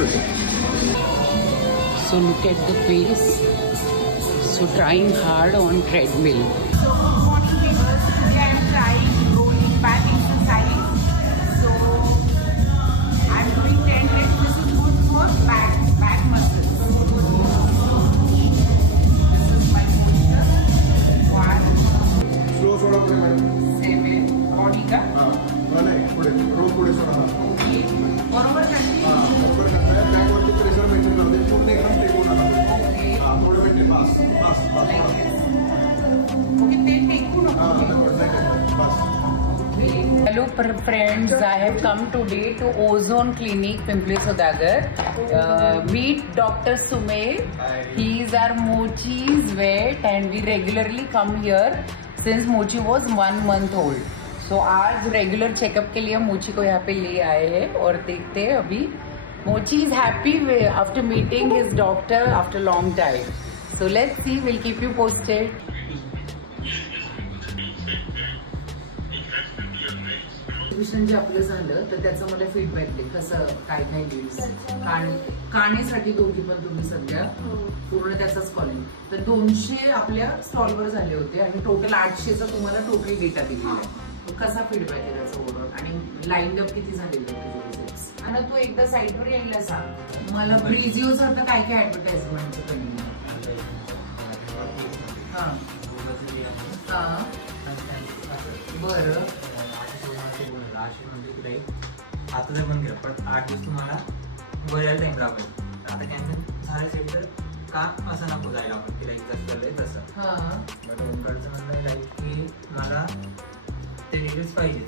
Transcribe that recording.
today. So look at the pace. So trying hard on treadmill. So good morning viewers. Today I am trying rolling back exercise. So I am doing 10 reps. This is good for back muscles. This is my posture. 1. Slow sort of 7. Body ka? नाही पुढे रोज पुढे सोडा. Okay. बरोबर का? बरोबर करताय. बॅकवरती pressure maintain करते. पूर्ण एकदम टेकून नका. Okay. थोडं maintain bus. Like this. Okay, ते टेकू नको. Hello friends, I have come today to Ozone Clinic, Pimpli Saudagar. Meet Dr. Sumail. He is our Mochi's vet and we regularly come here since Mochi was 1 month old. So आज regular checkup के लिए मोची को यहाँ पे ले आए हैं और देखते हैं अभी. Mochi is happy after meeting his doctor after long time. So let's see, we'll keep you posted. Admission जे आपलं झालं तर त्याचं मला फीडबॅक दे. कसं काय काय लीड्स काण्यासाठी दोघी पण तुम्ही सध्या पूर्ण त्याचाच कॉलिंग. तर 200 आपल्या स्टॉलवर झाले होते आणि टोटल 800चा तुम्हाला टोटल डेटा दिलेला आहे. कसा फीडबॅक आहे त्याचा ओव्हरऑल आणि लाईन अप किती झालेले आहेत? आणि तू एकदा साईटवर यायला सांग मला. ब्रिझिओचं आता काय काय ऍडव्हर्टाइजमेंटचं कमी. हां हां बरं. आता जर बंद केलं पण 8 दिवस तुम्हाला बऱ्याला टाइम लागेल. आता कॅन्सल झाल्यासाठी तर का असं नको जायला आपण तिला एक तसं केलंय तसं. बट ओमकारचं म्हणणं लाईक की मला ते डिटेल्स पाहिजे.